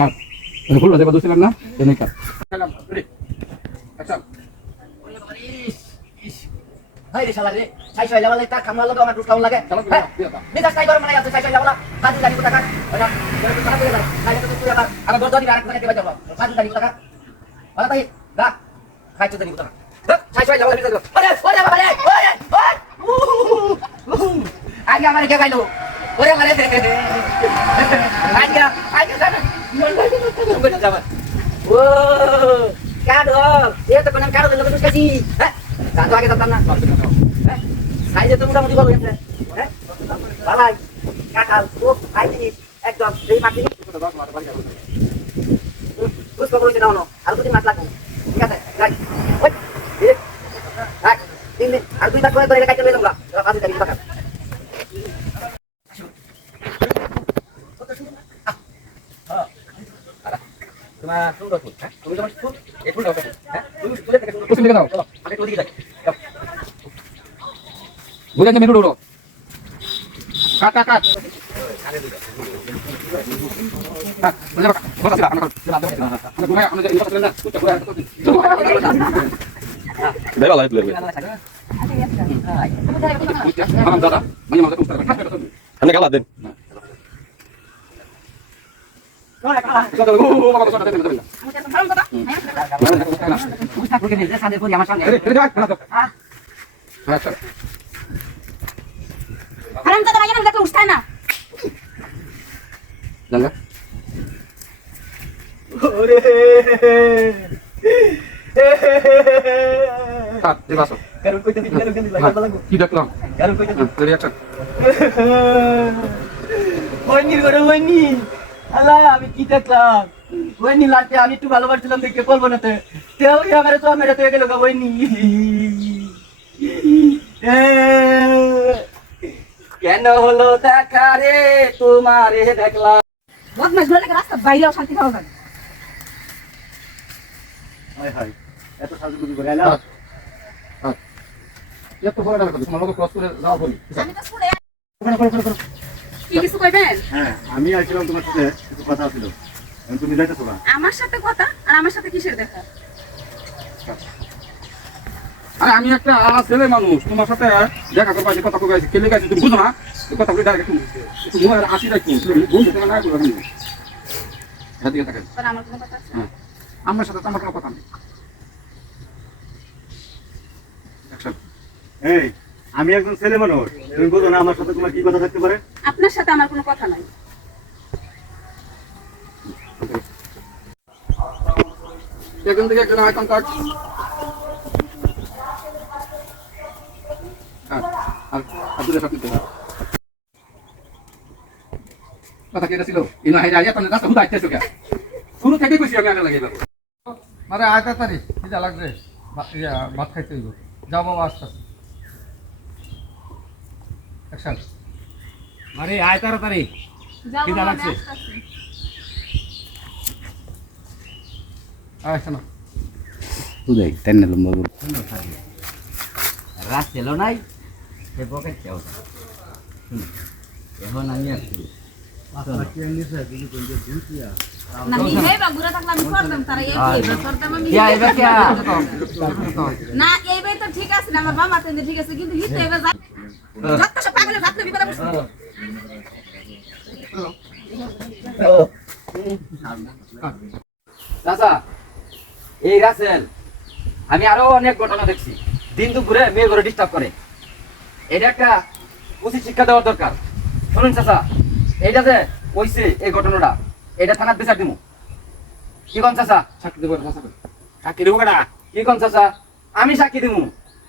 কাট ফুল বাজে বলছিলাম না এনে কাট আচ্ছা হাই রে শালা রে ছাই ছাই লাগালে তা কামলা লাগা আমার টুটাও লাগে মেজাজ তাই গরম মানে আছে ছাই ছাই লাগালা কাজে গাড়ি টাকা ওনা যেটা টাকা দিয়ে দাও কাজে তো তুই আবার আর বড় দিন আরেক মানে দেবা যাবো কাজে গাড়ি টাকা বলা তাই গা খাইছো দিন টাকা ছাই ছাই লাগালে মেজাজ ওরে ওরে বাবা রে ওরে আগে আমার কে গাইলো ওরে মারে দে আগে জানা মন যাবা ও কাডো এ তো কোন কাডো লোক দুসকাছি হ্যাঁ কাটো আগে যাতাম না সাইজে তো মোটামুটি ভালো হয়েছে হ্যাঁ ভালাই কাকাল ও খাই জিনিস একদম এই মাটি বুঝতে পারছি না হলো আর দুদিন মাছ লাগবে ঠিক আছে রাখ ওই রাখ তিন দিন আর দুই মাস পরে কাটতে লইলাম গা কাজে যাবি টাকা তোমার সুন্দর ফুল হ্যাঁ তুমি তোমার ফুল এই ফুলটা হ্যাঁ তুমি ফুলে থেকে কুসুম দিকে দাও আমি তো ওদিকে যাই বুঝা যে মেরু ডোরো কাট কাট কাট হ্যাঁ বুঝা কথা ছিল আমরা গুনা আমরা যে কথা না কুচা গুনা দেবা লাইট লেবে আমরা দাদা মানে আমাদের উত্তর আমি কালা দেন কি দেখলাম আমি কি দেখলাম ওইনি লাতে আমি একটু ভালোবাসছিলাম দেখে বলবো না তো তেও আমার তো মেরে তো গেল ওইনি কেন হলো দেখা রে তোমারে দেখলাম বদমাশ গুলো রাস্তা বাইরেও শান্তি পাওয়া যাবে হায় হায় এত সাজুগুজু করে আইলা এত বড় না কথা তোমার লোক ক্রস করে যাও বলি আমি তো শুনে কি কিছু কইবেন হ্যাঁ আমি আইছিলাম তোমার সাথে কিছু কথা ছিল তুমি যাইতেছো না আমার সাথে কথা আর আমার সাথে কিসের দেখা আরে আমি একটা ছেলে মানুষ তোমার সাথে দেখা করতে পারছি কথা কইছি কেলে গেছি তুমি বুঝো না কথা বলে ডাইরেক্ট একটু মুখে আসি রাখি তুমি বলতে না করো আমি হ্যাঁ দিকে তাকাই আর আমার কোনো কথা আছে হ্যাঁ আমার সাথে তো আমার কোনো কথা নেই অ্যাকশন এই আমি একজন ছেলে মানুষ তুমি বুঝো না আমার সাথে তোমার কি কথা থাকতে পারে আপনার সাথে আমার কোনো কথা নাই এখান থেকে একজন আই কন্টাক্ট আর দুটো সাথে কথা কি ছিল ইনো হাইরা আইয়া তনে রাস্তা হুদা আইতেছো কে শুরু থেকে কইছি আমি আগে লাগিয়ে দাও মানে আয়তা তারি খিদা লাগবে ভাত খাইতে হইব যাও বাবা আস্তে আস্তে অ্যাকশন আরে আয় তাড়াতাড়ি খিদা লাগছে আয় না তুই তেনে লম্বা রাত এলো নাই সে পকেট চাও এখন আমি আসছি না নিহে বা ঘুরে থাকলে আমি করতাম তারা এই করতাম আমি না এইবার তো ঠিক আছে না আমার বাবা তেন ঠিক আছে কিন্তু হিতে এবার যত সব পাগলে ভাবলে বিপদে পড়ছে চাচা এই রাসেল আমি আরো অনেক ঘটনা দেখছি দিন দুপুরে মেয়ে ঘরে ডিস্টার্ব করে এটা একটা উচিত শিক্ষা দেওয়ার দরকার শুনুন চাচা এইটা যে কইছে এই ঘটনাটা এটা থানার বিচার দিমু কি কোন চাচা সাক্ষী দেবো সাক্ষী দেবো কেডা কি কোন চাচা আমি সাক্ষী দিমু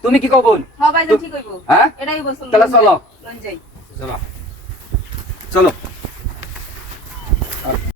তুমি কি কও বোন সবাই তো ঠিক হইব হ্যাঁ এটাই বলছিল তাহলে চলো লন যাই চলো চলো